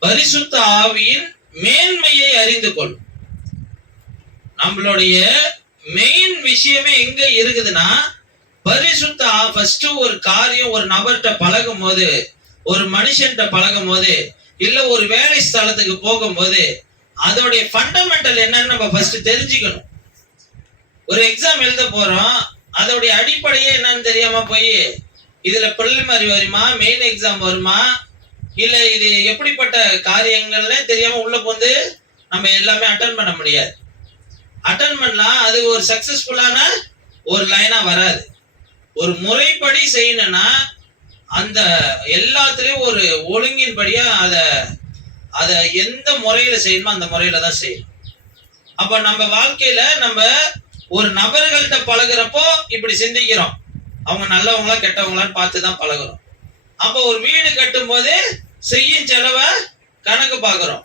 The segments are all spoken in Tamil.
பரிசுத்த ஆவியின் மேன்மையை அறிந்து கொள். நம்மளுடைய மெயின் விஷயமே எங்க இருக்குதுன்னா பரிசுத்த ஃபர்ஸ்ட் ஒரு காரியம் ஒரு நபர்கிட்ட பழகும் போது ஒரு மனுஷன்கிட்ட பழகும் போது இல்ல ஒரு வேலை ஸ்தலத்துக்கு போகும்போது அதோடைய ஃபண்டமெண்டல் என்னன்னு நம்ம ஃபர்ஸ்ட் தெரிஞ்சுக்கணும். ஒரு எக்ஸாம் எழுத போறோம் அதோடைய அடிப்படையே என்னன்னு தெரியாம போய் இதுல மாதிரி வருமா மெயின் எக்ஸாம் வருமா இல்ல இது எப்படிப்பட்ட காரியங்கள்னே தெரியாம உள்ள போந்து நம்ம எல்லாமே அட்டன் பண்ண முடியாது. அட்டன் பண்ணலாம் அது ஒரு சக்சஸ்ஃபுல்லான ஒரு லைனா வராது. ஒரு முறைப்படி செய்யணும்னா அந்த எல்லாத்துலேயும் ஒரு ஒழுங்கின்படியா அதை அதை எந்த முறையில செய்யணுமோ அந்த முறையில தான் செய்யணும். அப்ப நம்ம வாழ்க்கையில நம்ம ஒரு நபர்கள்ட்ட பழகுறப்போ இப்படி சிந்திக்கிறோம். அவங்க நல்லவங்களா கெட்டவங்களான்னு பார்த்து தான் பழகிறோம். அப்போ ஒரு வீடு கட்டும் போது செய்யும் செலவை கணக்கு பார்க்குறோம்.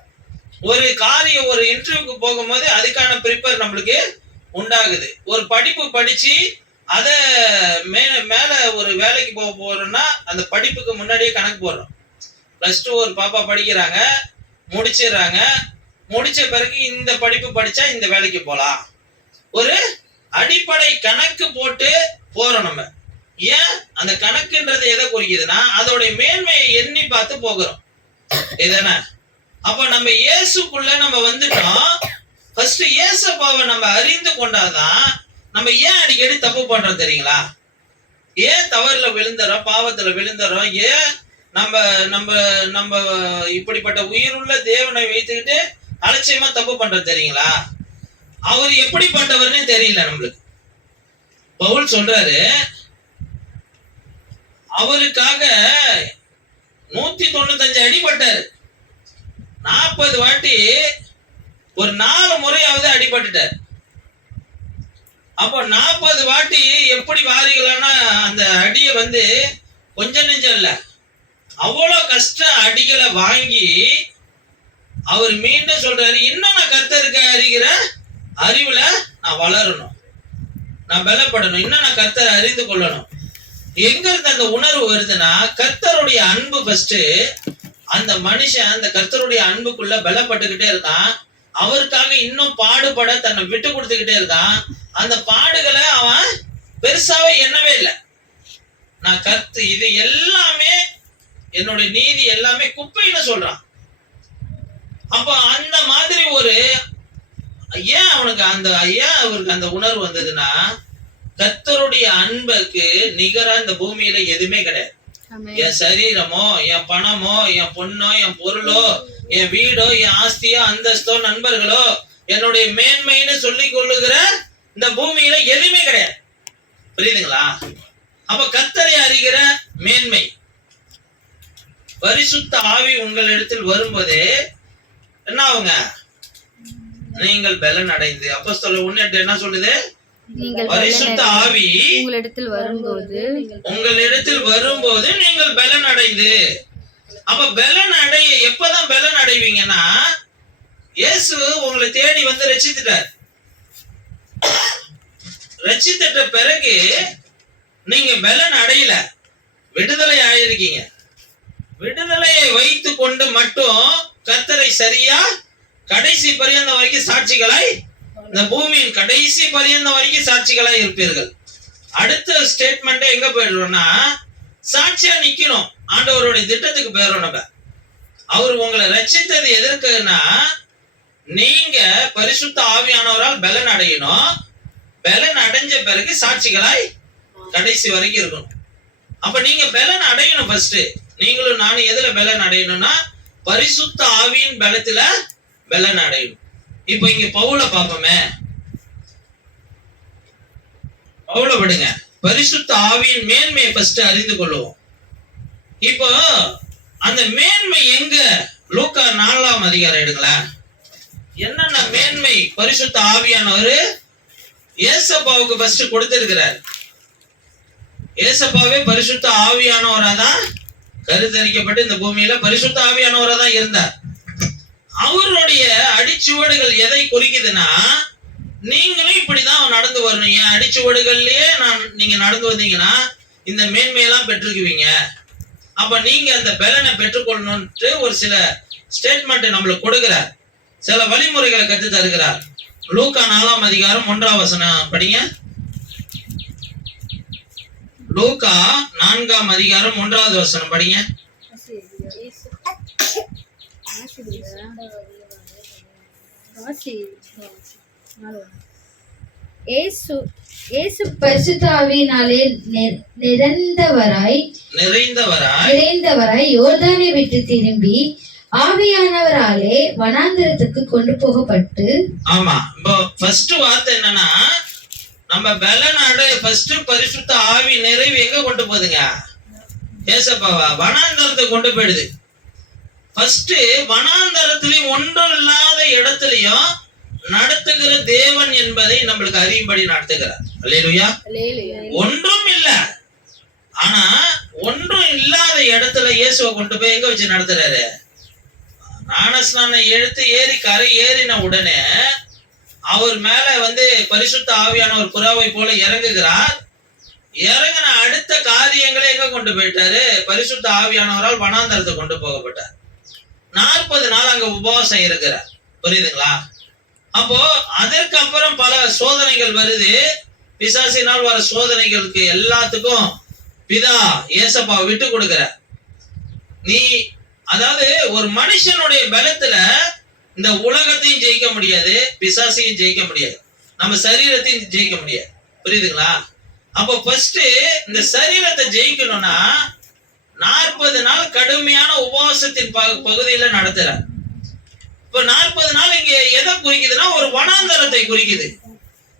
ஒரு காரியம் ஒரு இன்டர்வியூக்கு போகும்போது அதுக்கான ப்ரிப்பேர் நம்மளுக்கு உண்டாகுது. ஒரு படிப்பு படித்து அதை மே மேலே ஒரு வேலைக்கு போக போகிறோன்னா அந்த படிப்புக்கு முன்னாடியே கணக்கு போடுறோம். ப்ளஸ் டூ ஒரு பாப்பா படிக்கிறாங்க முடிச்சிடுறாங்க. முடித்த பிறகு இந்த படிப்பு படித்தா இந்த வேலைக்கு போகலாம் ஒரு அடிப்படை கணக்கு போட்டு போகிறோம் நம்ம. ஏன் அந்த கணக்குன்றது எதை குறிக்குதுன்னா அதோடைய மேன்மையை எண்ணி பார்த்து போகிறோம். இதுதானே அப்ப நம்ம இயேசுக்குள்ள நம்ம வந்துட்டோம். ஃபர்ஸ்ட் இயேசப்பாவை நம்ம அறிந்து கொண்டாதான் நம்ம ஏன் அடிக்கடி தப்பு பண்றோம் தெரியுங்களா? ஏன் தவறுல விழுந்துறோம் பாவத்துல விழுந்துறோம்? ஏன் நம்ம நம்ம நம்ம இப்படிப்பட்ட உயிருள்ள தேவனை வைத்துக்கிட்டு அலட்சியமா தப்பு பண்றோம் தெரியுங்களா? அவர் எப்படிப்பட்டவர்னே தெரியல நம்மளுக்கு. பவுல் சொல்றாரு அவருக்காக நூத்தி தொண்ணூத்தஞ்சு அடிபட்டார். நாற்பது வாட்டி ஒரு நாலு முறையாவது அடிபட்டுட்டார். அப்போ நாற்பது வாட்டி எப்படி வாரிகளான்னா அந்த அடியை வந்து கொஞ்சம் நெஞ்சம் இல்லை அவ்வளோ கஷ்ட அடிகளை வாங்கி அவர் மீண்டும் சொல்றாரு இன்னும் நான் கத்தருக்க அறிகிற அறிவுல நான் வளரணும். நான் பலப்படணும். இன்னும் நான் கத்தரை அறிந்து கொள்ளணும். எங்க இருந்து அந்த உணர்வு வருதுன்னா கர்த்தருடைய அன்பு ஃபர்ஸ்ட் அந்த மனுஷன் அந்த கர்த்தருடைய அன்புக்குள்ள பலப்பட்டுக்கிட்டே இருக்கான் அவருக்காக இன்னும் பாடுபட தன்னை விட்டு கொடுத்துக்கிட்டே இருக்கான் அந்த பாடுகளை அவன் பெருசாவே எண்ணவே இல்லை. நான் கர்த்து இது எல்லாமே என்னுடைய நீதி எல்லாமே குப்பைன்னு சொல்றான். அப்போ அந்த மாதிரி ஒரு ஏன் அவனுக்கு அந்த ஏன் அவருக்கு அந்த உணர்வு வந்ததுன்னா கர்த்தருடைய அன்புக்கு நிகரா இந்த பூமியில எதுவுமே கிடையாது. என் சரீரமோ என் பணமோ என் பொண்ணோ என் பொருளோ என் வீடோ என் ஆஸ்தியோ அந்தஸ்தோ நண்பர்களோ என்னுடைய மேன்மைன்னு சொல்லி கொள்ளுகிற இந்த பூமியில எதுவுமே கிடையாது. புரியுதுங்களா? அப்ப கத்தரை அறிகிற மேன்மை. பரிசுத்த ஆவி உங்களிடத்தில் வரும்போது என்ன ஆகுங்க? நீங்கள் பலன் அடைந்து அப்போ சொல்ல ஒன்னு என்ன சொல்லுது? நீங்கள் பரிசுத்த ஆவி உங்களிடத்தில் வரும்போது உங்களிடத்தில் வரும்போது நீங்கள் பலன் அடைந்து அப்ப பலன் அடைய எப்பதான் பலன் அடைவீங்கன்னா இயேசு உங்களை தேடி வந்து ரட்சித்துட்டார். ரட்சித்திட்ட பிறகு நீங்க பலன் அடையல விடுதலை ஆயிருக்கீங்க. விடுதலையை வைத்து கொண்டு மட்டும் கர்த்தரை சரியா கடைசி பரியந்தம் வரைக்கும் சாட்சிகளாய் இந்த பூமியின் கடைசி பரியந்தம் வரைக்கும் சாட்சிகளாய் இருப்பீர்கள். அடுத்த ஸ்டேட்மெண்ட் எங்க போயிடுறோம்னா சாட்சியா நிக்கணும். ஆண்டவருடைய திட்டத்துக்கு போயிடும் நம்ம. அவர் உங்களை ரச்சித்தது எதற்குன்னா நீங்க பரிசுத்த ஆவியானவரால் பலன் அடையணும். பலன் அடைஞ்ச பிறகு சாட்சிகளாய் கடைசி வரைக்கும் இருக்கணும். அப்ப நீங்க பலன் அடையணும் ஃபர்ஸ்ட் நீங்களும் நானும் எதுல பலன் அடையணும்னா பரிசுத்த ஆவியின் பலத்துல பலன் அடையணும். இப்போ இங்க பவுல பாப்போமே பவுல விடுங்க. பரிசுத்த ஆவியின் மேன்மையை ஃபர்ஸ்ட் அறிந்து கொள்வோம். இப்போ அந்த மேன்மை எங்க? லூக்கா நாலாம் அதிகாரம் எடுங்களேன். என்னென்ன மேன்மை? பரிசுத்த ஆவியானவர் ஏசப்பாவுக்கு ஃபர்ஸ்ட் கொடுத்திருக்கிறார். ஏசப்பாவே பரிசுத்த ஆவியானவரா தான் கருத்தரிக்கப்பட்டு இந்த பூமியில பரிசுத்த ஆவியானவரா தான் இருந்தார். அவருடைய அடிச்சுவடுகள் எதை குறிக்குதுன்னா நீங்களும் இப்படிதான் நடந்து வரணும். என் அடிச்சுவடுகள்லயே நான் நீங்க நடந்து வந்தீங்கன்னா இந்த மேன்மையெல்லாம் பெற்றுக்குவீங்க. அப்ப நீங்க அந்த பலனை பெற்றுக்கொள்ளணும்ட்டு ஒரு சில ஸ்டேட்மெண்ட் நம்மளுக்கு கொடுக்கிறார். சில வழிமுறைகளை கற்று தருகிறார். லூக்கா நாலாம் அதிகாரம் ஒன்றாம் வசனம் படிங்க. லூக்கா நான்காம் அதிகாரம் ஒன்றாவது வசனம் படிங்க. ஏசு ஏசு பரிசுத்தாவினாலே நிறந்தவராய் நிறைந்தவராய் நிறைந்தவராய் யோர்தானை விட்டு திரும்பி ஆவியானவராலே வனாந்தரத்துக்கு கொண்டு போகப்பட்டு ஆமா. இப்போ ஃபர்ஸ்ட் வார்த்தை என்னன்னா நம்ம பலநாடு ஃபர்ஸ்ட் பரிசுத்த ஆவி நிறைவு எங்க கொண்டு போகுதுங்க? ஏசப்பாவா வனாந்தரத்தை கொண்டு போயிடுது. ஃபர்ஸ்ட் வனாந்தரத்திலையும் ஒன்றும் இல்லாத இடத்துலயும் நடத்துகிற தேவன் என்பதை நம்மளுக்கு அறியும்படி நடத்துகிறார். அல்லேலூயா. ஒன்றும் இல்ல ஆனா ஒன்றும் இல்லாத இடத்துல இயேசுவை கொண்டு போய் எங்க வச்சு நடத்துறாரு? ஞானஸ்நானம் எடுத்து ஏறி கரை ஏறின உடனே அவர் மேல வந்து பரிசுத்த ஆவியான ஒரு புறாவை போல இறங்குகிறார். இறங்கின அடுத்த காரியங்களை எங்க கொண்டு போயிட்டாரு? பரிசுத்த ஆவியானவரால் வனாந்தரத்தை கொண்டு போகப்பட்டார். நாற்பது நாள் அங்க உபவாசம் இருக்கிறார். புரியுதுங்களா? அப்போ அதற்கு அப்புறம் பல சோதனைகள் வருது. பிசாசினால் வர சோதனைகளுக்கு எல்லாத்துக்கும் பிதா ஏசப்பா விட்டு கொடுக்கிற நீ அதாவது ஒரு மனுஷனுடைய பலத்துல இந்த உலகத்தையும் ஜெயிக்க முடியாது பிசாசையும் ஜெயிக்க முடியாது நம்ம சரீரத்தையும் ஜெயிக்க முடியாது. புரியுதுங்களா? அப்போ ஃபர்ஸ்ட் இந்த சரீரத்தை ஜெயிக்கணும்னா நாற்பது நாள் கடுமையான உபவாசத்தின் ப- பகுதியில நடத்துறார். இப்ப நாற்பது நாள் இங்க எதை குறிக்குதுன்னா ஒரு வனாந்தரத்தை குறிக்குது.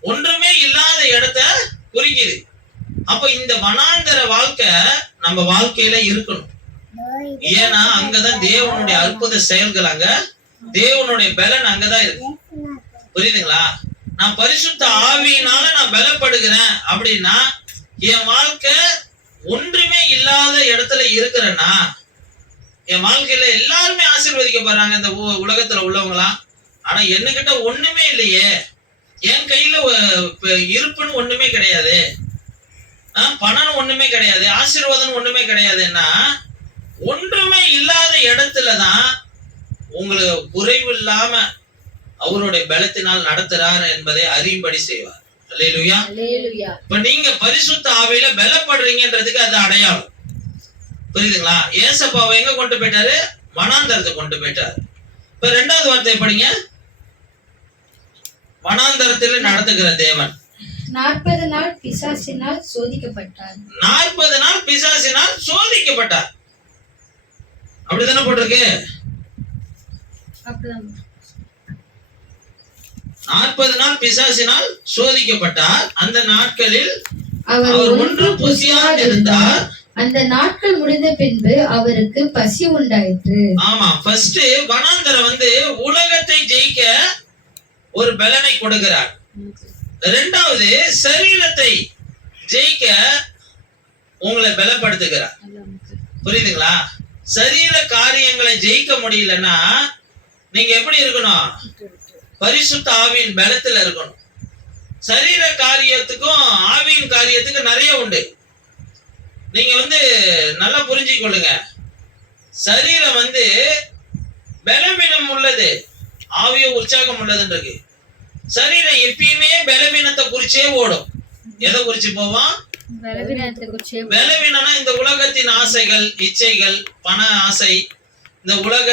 ஒன்றுமே இல்லாத இடத்த குறிக்குது. அப்ப இந்த வனாந்தர வாழ்க்கை நம்ம வாழ்க்கையில இருக்கணும். ஏன்னா அங்கதான் தேவனுடைய அற்புத செயல்கள் அங்க தேவனுடைய பலன் அங்கதான் இருக்கு. புரியுதுங்களா? நான் பரிசுத்த ஆவியினால நான் பலப்படுகிறேன் அப்படின்னா என் வாழ்க்கை ஒன்றுமே இல்லாத இடத்துல இருக்கிறேன்னா என் வாழ்க்கையில எல்லாருமே ஆசீர்வதிக்கப்படுறாங்க இந்த உ- உலகத்துல உள்ளவங்களாம் ஆனா என்கிட்ட ஒண்ணுமே இல்லையே. என் கையில இருப்புன்னு ஒண்ணுமே கிடையாது. ஆ, பணம் ஒண்ணுமே கிடையாது. ஆசீர்வாதம் ஒண்ணுமே கிடையாதுன்னா ஒன்றுமே இல்லாத இடத்துல தான் உங்களுக்கு குறைவு இல்லாம அவருடைய பலத்தினால் நடத்துறார் என்பதை அறியும்படி செய்வார். இப்ப நீங்க பரிசுத்த ஆவியில பலப்படுறீங்கன்றதுக்கு அது அடையாளம். புரியுதுங்களா? ஏசப்பாவை எங்க கொண்டு போயிட்டாரு? வனாந்தரத்தை கொண்டு போயிட்டாரு. இப்ப ரெண்டாவது வார்த்தை படிங்க? வனாந்தரத்துல நடத்துகிற தேவன். நாற்பது நாள் பிசாசினால் சோதிக்கப்பட்டார். நாற்பது நாள் பிசாசினால் சோதிக்கப்பட்டார். அப்படிதானே போட்டிருக்கு? அப்படிதான் நாற்பது நாள் பிசாசினால் சோதிக்கப்பட்டார். அந்த நாட்களில் அவர் ஒன்று புசியாது இருந்தார். அந்த நாட்கள் முடிந்த பின்பு அவருக்கு பசி உண்டாயிற்று. ஆமா ஃபர்ஸ்ட் வனாந்தரம் வந்து உலகத்தை ஜெயிக்க ஒரு பலனை கொடுக்கிறார். ரெண்டாவது சரீரத்தை ஜெயிக்க உங்களை பலப்படுத்துகிறார். புரியுதுங்களா? சரீர காரியங்களை ஜெயிக்க முடியலன்னா நீங்க எப்படி இருக்கணும்? பரிசுத்த ஆவியின் பலத்துல இருக்கணும். சரீர காரியத்துக்கும் ஆவியின் காரியத்துக்கும் நிறைய உண்டு. நீங்க வந்து நல்லா புரிஞ்சுக்கொள்ளுங்க. சரீரம் வந்து பலவீனம் உள்ளது. ஆவிய உற்சாகம் உள்ளதுன்றது. சரீரம் எப்பயுமே பலவீனத்தை குறிச்சே ஓடும். எதை குறிச்சு குறிச்சே பலவீனம்னா இந்த உலகத்தின் ஆசைகள் இச்சைகள் பண ஆசை இந்த உலக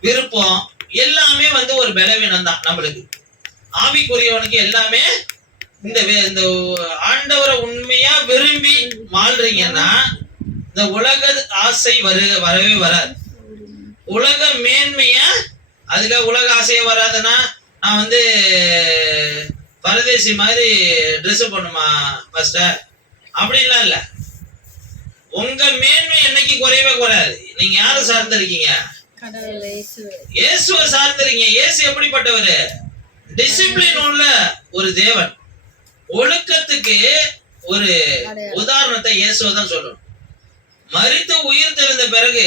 விருப்பம் எல்லாமே வந்து ஒரு பலவீனம் தான் நம்மளுக்கு. ஆவிக்குரியவனுக்கு எல்லாமே இந்த இந்த ஆண்டவரை உண்மையா விரும்பி வாழ்றீங்கன்னா இந்த உலக ஆசை வரு வரவே வராது. உலக மேன்மைய அதுக்காக உலக ஆசையே வராதுன்னா நான் வந்து பரதேசி மாதிரி ட்ரெஸ் பண்ணுமா மாஸ்டர் அப்படின்லாம் இல்ல. உங்க மேன்மை என்னைக்கு குறையவே குறையாது. நீங்க யாரை சார்ந்திருக்கீங்க? இருக்கீங்க இயேசுவே. சார்ந்திருக்கீங்க இயேசு எப்படிப்பட்டவர்? டிசிப்ளின் உள்ள ஒரு தேவன். ஒழுக்கத்துக்கு ஒரு உதாரணத்தை இயேசுவை தான் சொல்லணும். மரித்து உயிர் தெழுந்த பிறகு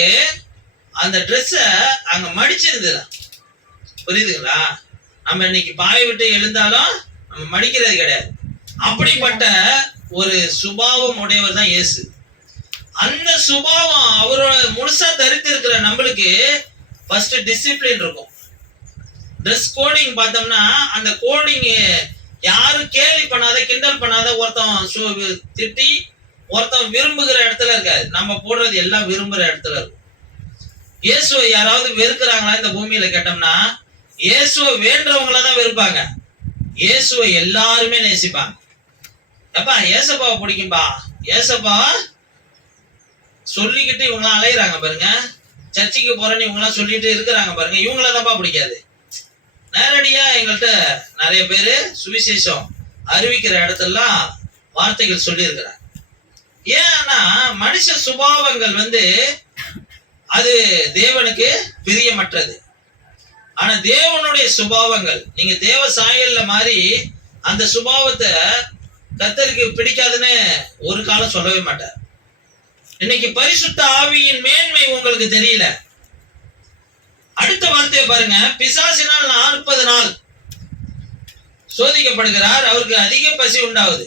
அந்த ட்ரெஸ்ஸ அங்க மடிச்சிருந்ததா? புரியுதுங்களா? நம்ம இன்னைக்கு பாய் விட்டு எழுந்தாலும் நம்ம மடிக்கிறது கிடையாது. அப்படிப்பட்ட ஒரு சுபாவம் உடையவர் தான் இயேசு. அந்த சுபாவம் அவரோட முழுசா தரித்திருக்கிற நம்மளுக்கு ஃபர்ஸ்ட் டிசிப்ளின் இருக்கும். ட்ரெஸ் கோடிங் பார்த்தோம்னா அந்த கோடிங் யாரும் கேலி பண்ணாத கிண்டல் பண்ணாத ஒருத்தன் திட்டி ஒருத்தன் விரும்புகிற இடத்துல இருக்காது நம்ம போடுறது எல்லாம் விரும்புகிற இடத்துல இருக்கும். இயேசுவை யாராவது வெறுக்கிறாங்களா இந்த பூமியில கேட்டோம்னா இயேசுவை வேண்டவங்கள தான் வெறுப்பாங்க. இயேசுவை எல்லாருமே நேசிப்பாங்க. எப்பா ஏசப்பாவை பிடிக்கும்பா? ஏசப்பா சொல்லிக்கிட்டு இவங்களாம் அலையிறாங்க பாருங்க. சர்ச்சைக்கு போறேன்னு இவங்களாம் சொல்லிட்டு இருக்கிறாங்க பாருங்க. இவங்கள தான்ப்பா பிடிக்காது? நேரடியா எங்கள்கிட்ட நிறைய பேர் சுவிசேஷம் அறிவிக்கிற இடத்தெல்லாம் வார்த்தைகள் சொல்லியிருக்கிறாங்க. ஏன்னா மனுஷ சுபாவங்கள் வந்து அது தேவனுக்கு பிரியமற்றது. ஆனா தேவனுடைய சுபாவங்கள் நீங்க தேவ சாயல்ல மாதிரி அந்த சுபாவத்தை கத்தருக்கு பிடிக்காதுன்னு ஒரு காலம் சொல்லவே மாட்டார். இன்னைக்கு பரிசுத்த ஆவியின் மேன்மை உங்களுக்கு தெரியல. அடுத்த வார்த்தையை பாருங்க. பிசாசினால் நாற்பது நாள். சோதிக்கப்படுகிறார் அவருக்கு அதிக பசி உண்டாகுது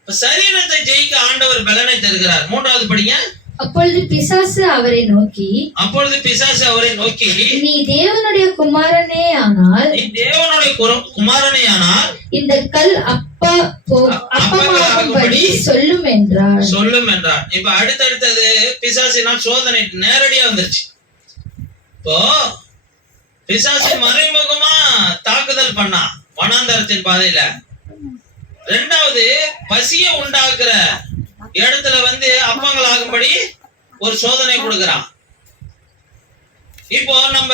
இப்ப சரீரத்தை ஜெயிக்க ஆண்டவர் பலனை தருகிறார். மூன்றாவது படிங்க. அப்பொழுது பிசாசு அவரை நோக்கி அப்பொழுது பிசாசு அவரை நோக்கி நீ தேவனுடைய குமாரனே ஆனால் நீ தேவனுடைய குரம்- குமாரனேயானால் இந்த கல் அப்பா அப்பமாகும்படி சொல்லும் என்றார் சொல்லும் என்றான் இப்ப அடுத்தடுத்தது பிசாசினால் சோதனை நேரடியா வந்துருச்சு. இப்போ பிசாசு மறைமுகமா தாக்குதல் பண்ணான் வனாந்தரத்தின் பாதையில. ரெண்டாவது பசிய உண்டாக்குற இடத்துல வந்து அப்பங்கள் ஆகும்படி ஒரு சோதனை கொடுக்கறான். இப்போ நம்ம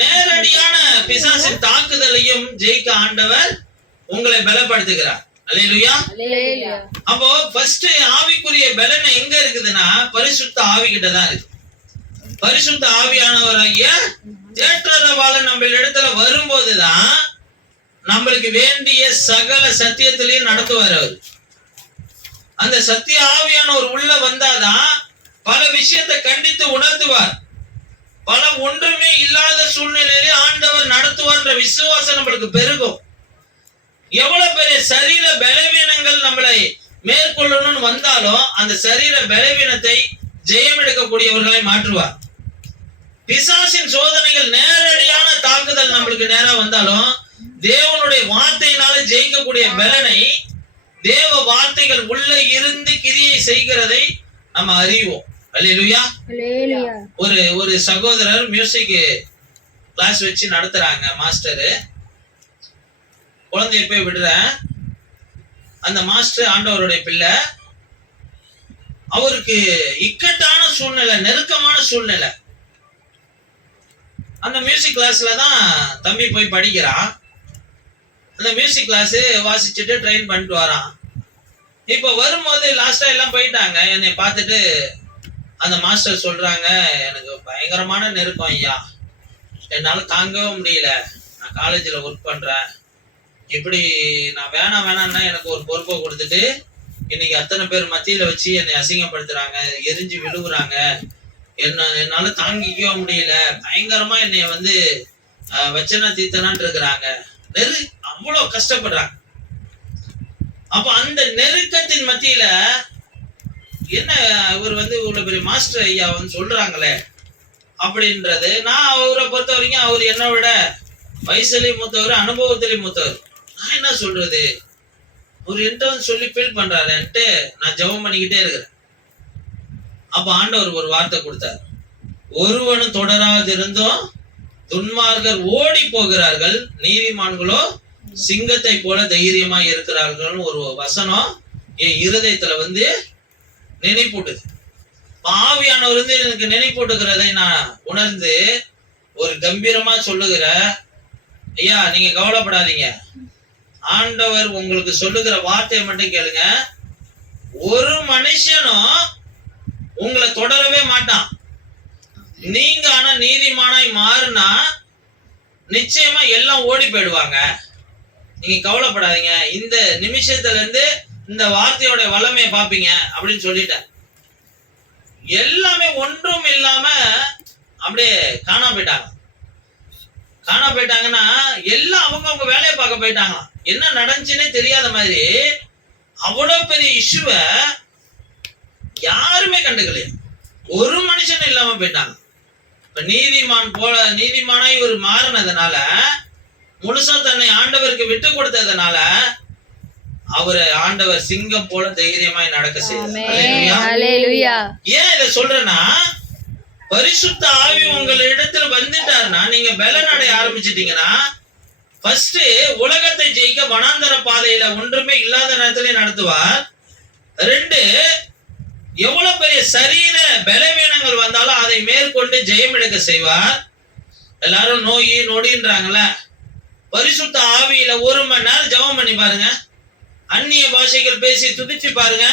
நேரடியான பிசாசின் தாக்குதலையும் ஜெயிக்க ஆண்டவர் உங்களை பலப்படுத்துகிறார். அல்லேலூயா. அல்லேலூயா. அப்போ ஃபர்ஸ்ட் ஆவிக்குரிய பலன் எங்க இருக்குதுன்னா பரிசுத்த ஆவி கிட்ட தான் இருக்கு. பரிசுத்த ஆவியானவராகிய தேற்றரவாள நம்ம இடத்துல வரும்போதுதான் நம்மளுக்கு வேண்டிய சகல சத்தியத்திலையும் நடத்துவார் அவர். அந்த சத்திய ஆவியானவர் உள்ள வந்தாதான் பல விஷயத்தை கண்டித்து உணர்த்துவார். பல ஒன்றுமே இல்லாத சூழ்நிலையிலே ஆண்டவர் நடத்துவார்ன்ற விசுவாசம் நம்மளுக்கு பெருகும். எவ்வளவு பெரிய சரீர பலவீனங்கள் நம்மளை மேற்கொள்ளணும்னு வந்தாலும் அந்த சரீர பலவீனத்தை ஜெயம் எடுக்கக்கூடியவர்களை மாற்றுவார். பிசாசின் சோதனைகள் நேரடியான தாக்குதல் நம்மளுக்கு நேரா வந்தாலும் தேவனுடைய வார்த்தையினால ஜெயிக்கக்கூடிய பலனை தேவ வார்த்தைகள் உள்ள இருந்து கிரியை செய்கிறதை நம்ம அறிவோம். அல்லேலூயா. ஒரு ஒரு சகோதரர் மியூசிக் கிளாஸ் வச்சு நடத்துறாங்க மாஸ்டரு குழந்தைய போய் விடுறேன். அந்த மாஸ்டர் ஆண்டவருடைய பிள்ளை அவருக்கு இக்கட்டான சூழ்நிலை நெருக்கமான சூழ்நிலை. அந்த மியூசிக் கிளாஸ்ல தான் தம்பி போய் படிக்கிறான். அந்த மியூசிக் கிளாஸ் வாசிச்சுட்டு ட்ரெயின் பண்ணிட்டு வரான். இப்போ வரும்போது லாஸ்டா எல்லாம் போயிட்டாங்க. என்னை பார்த்துட்டு அந்த மாஸ்டர் சொல்றாங்க எனக்கு பயங்கரமான நெருக்கம் ஐயா. என்னால் தாங்கவும் முடியல. நான் காலேஜில் ஒர்க் பண்ணுறேன் இப்படி நான் வேணாம் வேணாம்னா எனக்கு ஒரு பொறுப்பை கொடுத்துட்டு இன்னைக்கு அத்தனை பேர் மத்தியில வச்சு என்னை அசிங்கப்படுத்துறாங்க எரிஞ்சு விழுகுறாங்க என்ன என்னால தாங்கிக்கவே முடியல. பயங்கரமா என்னைய வந்து வச்சனா தீத்தனான் இருக்கிறாங்க. நெரு அவ்வளவு கஷ்டப்படுறாங்க. அப்ப அந்த நெருக்கத்தின் மத்தியில என்ன இவர் வந்து இவ்வளவு பெரிய மாஸ்டர் ஐயா வந்து சொல்றாங்களே அப்படின்றது நான் அவரை பொறுத்த வரைக்கும் அவர் என்னை விட வயசுலயும் மூத்தவர் அனுபவத்திலையும் மூத்தவர். என்ன சொல்றது? ஒரு என்கிட்ட வந்து சொல்லி ஃபீல் பண்றாருன்ட்டு நான் ஜெபம் பண்ணிக்கிட்டே இருக்கிறேன். அப்ப ஆண்டவர் ஒரு வார்த்தை கொடுத்தார். ஒருவனும் தொடராதிருந்தும் துன்மார்கர் ஓடி போகிறார்கள். நீதிமான்களோ சிங்கத்தை போல தைரியமா இருக்கிறார்கள் ஒரு வசனம் என் இருதயத்துல வந்து நினைப்பூட்டுது. ஆவியானவர் வந்து எனக்கு நினைப்பூட்டுகிறதை நான் உணர்ந்து ஒரு கம்பீரமா சொல்லுகிற ஐயா நீங்க கவலைப்படாதீங்க. ஆண்டவர் உங்களுக்கு சொல்லுகிற வார்த்தையை மட்டும் கேளுங்க. ஒரு மனுஷனும் உங்களை தொடரவே மாட்டான். நீங்க ஆனா நீதிமானாய் மாறுனா நிச்சயமா எல்லாம் ஓடி போயிடுவாங்க. நீங்க கவலைப்படாதீங்க. இந்த நிமிஷத்துல இருந்து இந்த வார்த்தையோட வல்லமையை பாப்பீங்க அப்படின்னு சொல்லிட்டேன். எல்லாமே ஒன்றும் இல்லாம அப்படியே காணாம போயிட்டாங்க. காணாம போயிட்டாங்கன்னா எல்லாம் அவங்க அவங்க வேலையை பார்க்க போயிட்டாங்களாம். என்ன நடந்துச்சுன்னே தெரியாத மாதிரி அவ்வளவு பெரிய இஷ்யூவ யாருமே கண்டுக்கலையா. ஒரு மனுஷனும் இல்லாம போயிட்டாங்க. இப்ப நீதிமான் போல நீதிமானாய் இவர் மாறினதுனால முழுசா தன்னை ஆண்டவருக்கு விட்டு கொடுத்ததுனால அவரை ஆண்டவர் சிங்கம் போல தைரியமாய் நடக்க செய்தார். ஏன் இதை சொல்றேன்னா பரிசுத்த ஆவி உங்கள் இடத்துல வந்துட்டாருன்னா நீங்க பலன் அடைய ஆரம்பிச்சிட்டீங்கன்னா ஃபர்ஸ்ட் உலகத்தை ஜெயிக்க வனாந்தர பாதையில ஒன்றுமே இல்லாத நேரத்திலே நடத்துவார். ரெண்டு எவ்வளவு பெரிய சரீர பலவீனங்கள் வந்தாலும் அதை மேற்கொண்டு ஜெயம் எடுக்க செய்வார். எல்லாரும் நோய் நொடின்றாங்கள பரிசுத்த ஆவியில ஒரு மணி நேரம் ஜெபம் பண்ணி பாருங்க. அந்நிய பாஷைகள் பேசி துதிச்சு பாருங்க.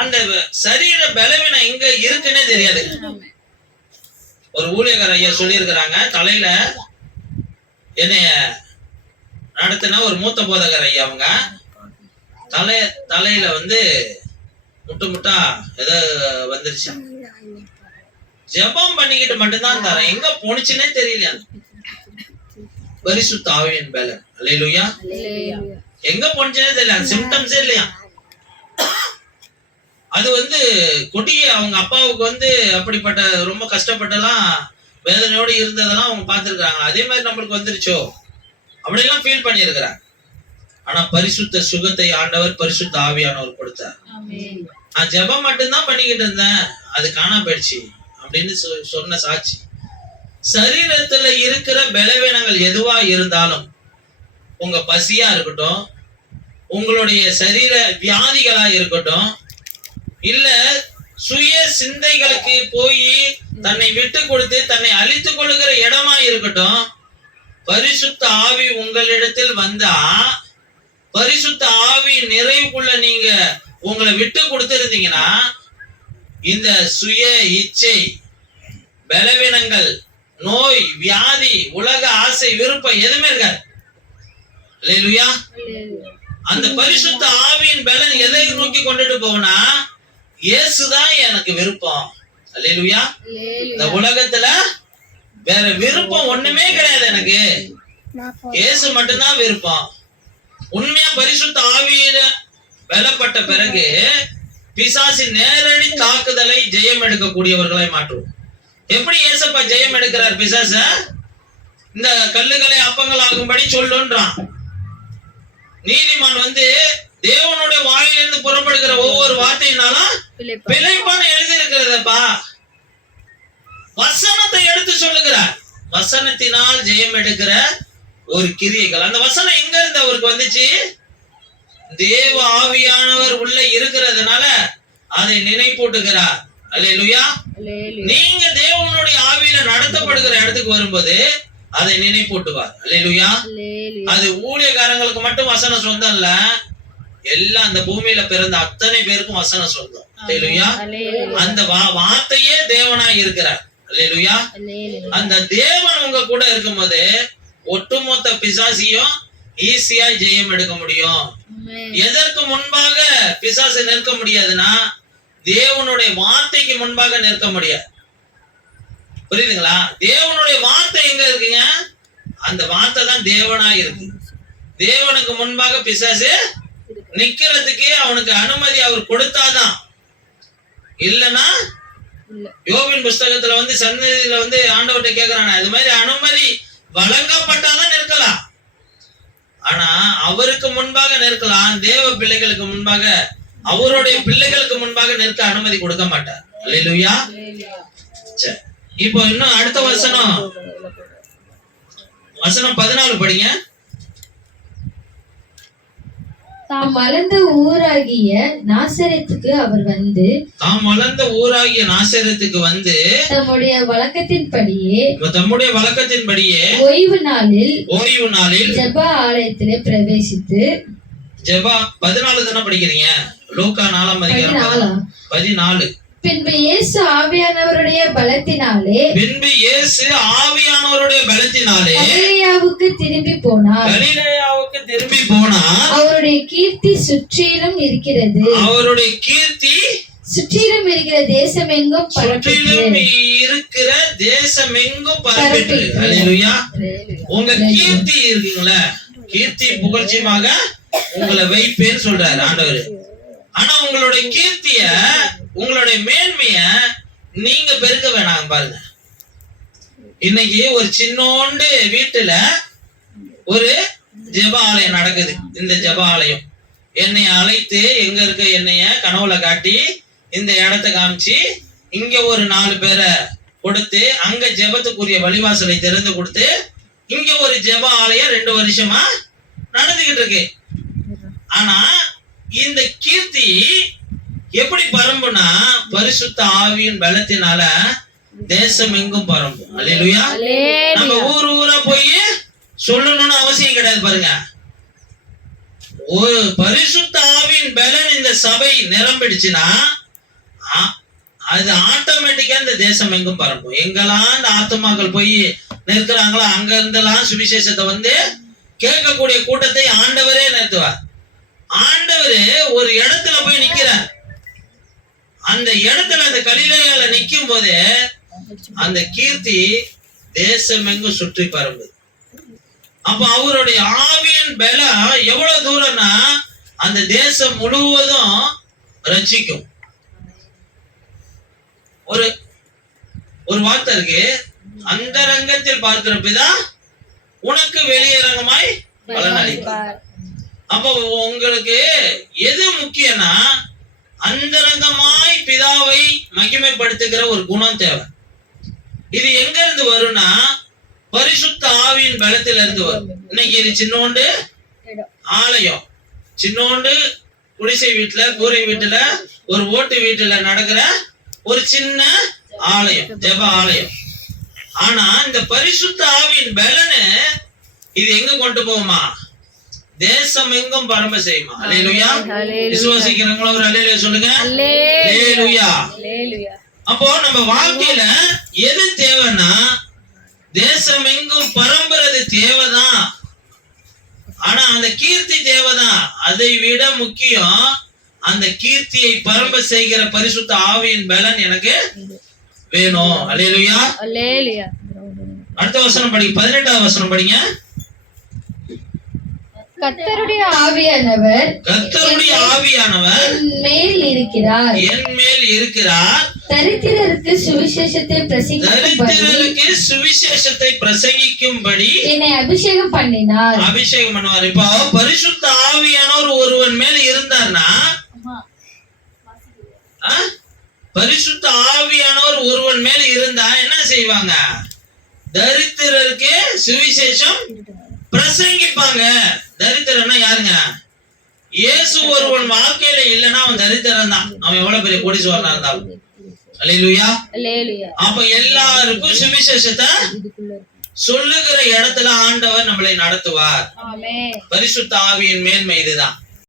அந்த சரீர பலவீனம் எங்க இருக்குன்னே தெரியாது. ஒரு ஊழியக்கார ஐயா சொல்லியிருக்கிறாங்க தலையில என்னைய நடத்தின ஒரு மூத்த போதகர் ஐயா அவங்க. தலை தலையில வந்து முட்டு முட்டா ஏதோ வந்துருச்சு. ஜெபம் பண்ணிக்கிட்டு மட்டும்தான் தரேன். எங்க போனுச்சுன்னே தெரியல. பரிசுத்த ஆவியின் பேல அல்லேலூயா. எங்க போனுச்சுன்னே தெரியல. சிம்டம்ஸே இல்லையா. அது வந்து கொடிய அவங்க அப்பாவுக்கு வந்து அப்படிப்பட்ட ரொம்ப கஷ்டப்பட்டெல்லாம் வேதனையோடு இருந்ததெல்லாம் அவங்க பார்த்துருக்காங்க அதே மாதிரி நம்மளுக்கு வந்துருச்சோ? அப்படியெல்லாம் ஃபீல் பண்ணியிருக்கிறாங்க. ஆனா பரிசுத்த சுகத்தை ஆண்டவர் பரிசுத்த ஆவியானவர் கொடுத்தார். நான் ஜெபம் மட்டும்தான் பண்ணிக்கிட்டு இருந்தேன். அது காணாம போயிடுச்சு அப்படின்னு சொன்ன சாட்சி. சரீரத்துல இருக்கிற பலவீனங்கள் எதுவா இருந்தாலும் உங்க பசியா இருக்கட்டும் உங்களுடைய சரீர வியாதிகளா இருக்கட்டும் இல்ல சுய சிந்தைகளுக்கு போய் தன்னை விட்டு கொடுத்து தன்னை அழித்துக் கொள்ளுகிற இடமா இருக்கட்டும் பரிசுத்த ஆவி உங்களிடத்தில் வந்தா பரிசுத்த ஆவி நிறைவுக்குள்ள நீங்க உங்களை விட்டு கொடுத்திருந்தீங்கன்னா இந்த சுய இச்சை பலவீனங்கள் நோய் வியாதி உலக ஆசை விருப்பம் எதுவுமே இருக்காது. அந்த பரிசுத்த ஆவியின் பலன் எதை நோக்கி கொண்டுட்டு போகும்னா இயேசுதான் எனக்கு விருப்பம். அல்லேலூயா. இந்த உலகத்துல வேற விருப்பம் ஒண்ணுமே கிடையாது எனக்கு. இயேசு மட்டும்தான் விருப்பம். உண்மையா பரிசுத்த ஆவியில பலப்பட்ட பிறகு பிசாசின் நேரடி தாக்குதலை ஜெயம் எடுக்கக்கூடியவர்களை மாற்றுவோம். எப்படி ஏசப்பா ஜெயம் எடுக்கிறார் பிசாச? இந்த கல்லுகளை அப்பங்கள் ஆகும்படி சொல்லுன்றான். நீதிமான் வந்து தேவனுடைய வாயிலிருந்து புறப்படுகிற ஒவ்வொரு வார்த்தையினாலும் பிழைப்பான. எழுதி இருக்கிறதப்பா வசனத்தை எடுத்து சொல்லுகிறார். வசனத்தினால் ஜெயம் எடுக்கிற ஒரு கிரியைகள். அந்த வசனம் எங்க இருந்து அவருக்கு வந்துச்சு? தேவ ஆவியானவர் உள்ள இருக்கிறதுனால அதை நினைப்பூட்டுகிறார். அல்லேலூயா. நீங்க தேவனுடைய ஆவியில நடத்தப்படுகிற இடத்துக்கு வரும்போது அதை நினைப்பூட்டுவார். அல்லேலூயா. அது ஊழியக்காரங்களுக்கு மட்டும் வசனம் சொந்தம் இல்ல. எல்லாம் அந்த பூமியில பிறந்த அத்தனை பேருக்கும் வசனம் ஹalleluya. அந்த வா- வார்த்தையே தேவனாய் இருக்கிறார். அல்லேலூயா அந்த தேவன் உங்க கூட இருக்கும்போது ஒட்டுமொத்த பிசாசியும் ஈஸியா ஜெயம் எடுக்க முடியும். எதற்கு முன்பாக பிசாசை நிற்க முடியாதுன்னா தேவனுடைய வார்த்தைக்கு முன்பாக நிற்க முடியாது. புரியுதுங்களா? தேவனுடைய வார்த்தை எங்க இருக்குங்க? அந்த வார்த்தை தான் தேவனா இருக்கு. தேவனுக்கு முன்பாக பிசாசு நிக்கிறதுக்கே அவனுக்கு அனுமதி அவர் கொடுத்தாதான். இல்லைன்னா இல்ல. யோபின் புஸ்தகத்துல வந்து சன்னதியில வந்து ஆண்டவர்கிட்ட கேக்குறானா இது மாதிரி அனுமதி வழங்கப்பட்டாதான் நிற்கலாம் ஆனா அவருக்கு முன்பாக நிற்கலாம் தேவ பிள்ளைகளுக்கு முன்பாக அவருடைய பிள்ளைகளுக்கு முன்பாக நிற்க அனுமதி கொடுக்க மாட்டார். சரி இப்போ இன்னும் அடுத்த வசனம். வசனம் பதினாலு படிங்க. தாம் வளர்ந்த ஊராகிய நாசரேத்துக்கு அவர் வந்து தாம் வளர்ந்த ஊராகிய நாசரத்துக்கு வந்து தம்முடைய வழக்கத்தின்படியே தம்முடைய வழக்கத்தின்படியே ஓய்வு நாளில் ஓய்வு நாளில் ஜெப ஆலயத்திலே பிரவேசித்து ஜெபா பதினாலு தானே படிக்கிறீங்க? லூக்கா நாலாம் அதிகாரம் பதினாலா? பின்பு இயேசு ஆவியானவருடைய பலத்தினாலே பின்பு இயேசு ஆவியானவருடைய பலத்தினாலே கலிலேயாவுக்கு திரும்பி போனார். கலிலேயாவுக்கு திரும்பி போனார். அவருடைய கீர்த்தி சுற்றிலும் இருக்கிறது. அவருடைய கீர்த்தி சுற்றிலும் இருக்கிற தேசமெங்கும் பரப்பிற்று சுற்றிலும் இருக்கிற தேசம் எங்கும் உங்க கீர்த்தி இருக்குங்களே கீர்த்தி புகழ்ச்சியமாக உங்களை வைப்பேன்னு சொல்றாரு ஆண்டவர். ஆனா உங்களுடைய கீர்த்திய உங்களுடைய மேன்மைய நீங்க பெருக்க வேணாம் பாருங்க. இன்னைக்கு ஒரு சின்னோண்டு வீட்டுல ஒரு ஜெப ஆலயம் நடக்குது. இந்த ஜெப ஆலயம் என்னை அழைத்து எங்க இருக்க என்னைய கனவுல காட்டி இந்த இடத்த காமிச்சு இங்க ஒரு நாலு பேரை கொடுத்து அங்க ஜெபத்துக்குரிய வழிவாசலை திறந்து கொடுத்து இங்க ஒரு ஜெப ஆலயம் ரெண்டு வருஷமா நடந்துகிட்டு இருக்கு. ஆனா இந்த கீர்த்தி எப்படி பரம்புனா பரிசுத்த ஆவியின் பலத்தினால தேசம் எங்கும் பரம்பும் அல்லேலூயா. நம்ம ஊர் ஊரா போய் சொல்லணும்னு அவசியம் கிடையாது பாருங்க. ஒரு பரிசுத்த ஆவியின் பலன் இந்த சபை நிரம்பிடுச்சுன்னா அது ஆட்டோமேட்டிக்கா இந்த தேசம் எங்கும் பரப்பும் எங்கெல்லாம் இந்த ஆத்துமாக்கள் போய் நிற்கிறாங்களோ அங்க இருந்தெல்லாம் சுவிசேஷத்தை வந்து கேட்கக்கூடிய கூட்டத்தை ஆண்டவரே நிறுத்துவார். ஆண்டவரு ஒரு இடத்துல போய் நிக்கிறார். அந்த இடத்துல அந்த கலிலையால நிக்கும் போதே அந்த கீர்த்தி தேசம் சுற்றி பரம்பு. அப்ப அவருடைய ஆவியின் பலம் எவ்வளவு தூரம்னா அந்த தேசம் முழுவதும் ரச்சிக்கும் ஒரு ஒரு வார்த்தை இருக்கு. அந்த ரங்கத்தில் பார்க்கிற பிதா உனக்கு வெளியரங்கமாய் பலனளிப்பார். அப்போ உங்களுக்கு எது முக்கியம்னா அந்தரங்கமாய் பிதாவை மகிமைப்படுத்துகிற ஒரு குணம் தேவை. இது எங்க இருந்து வரும்னா பரிசுத்த ஆவியின் பலத்தில இருந்து வரும். இன்னைக்கு இது சின்னோண்டு ஆலயம். சின்னோண்டு குடிசை வீட்டுல கூரை வீட்டுல ஒரு ஓட்டு வீட்டுல நடக்கிற ஒரு சின்ன ஆலயம் ஜெப ஆலயம். ஆனா இந்த பரிசுத்த ஆவியின் பலனு இது எங்க கொண்டு போகுமா? தேசம் எங்கும் பரம்ப செய்யுமா? அலையலுயா விசுவாசிக்கிறவங்கள ஒரு அலையில சொல்லுங்க. அலையலுயா அப்போ நம்ம வாழ்க்கையில எது தேவைன்னா தேசம் எங்கும் பரம்புறது தேவைதான். ஆனா அந்த கீர்த்தி தேவைதான். அதை விட முக்கியம் அந்த கீர்த்தியை பரம்ப செய்கிற பரிசுத்த ஆவியின் பலன் எனக்கு வேணும். அல்லேலூயா. அடுத்த வசனம் படிங்க. பதினெட்டாவது வசனம் படிங்க. கர்த்தருடைய ஆவியானவர் கர்த்தருடைய ஆவியானவர் மேல் இருக்கிறார். என் மேல் இருக்கிறார். தரித்திரருக்கு சுவிசேஷத்தை பிரசங்கிக்கும்படி சுவிசேஷத்தை பிரசங்கிக்கும்படி என்னை அபிஷேகம் பண்ணினார். அபிஷேகம் பண்ணுவார். இப்போ பரிசுத்த ஆவியானவர் ஒருவன் மேல இருந்தார்னா? பரிசுத்த ஆவியானவர் ஒருவன் மேல இருந்தா என்ன செய்வாங்க? தரித்திரருக்கு சுவிசேஷம் பிரசங்கிப்பாங்க. தரித்திரம்னா யாருங்க? இயேசு ஒருவன் வாழ்க்கையில இல்லைன்னா அவன் தரித்திரம் தான் அவன் எவ்வளவு பெரிய கோடீஸ்வரனா இருந்தாலும். அப்ப எல்லாருக்கும் சுவிசேஷத்தை சொல்லுகிற இடத்துல ஆண்டவர் நம்மளை நடத்துவார். பரிசுத்த ஆவியின் மேன்மை இதுதான்.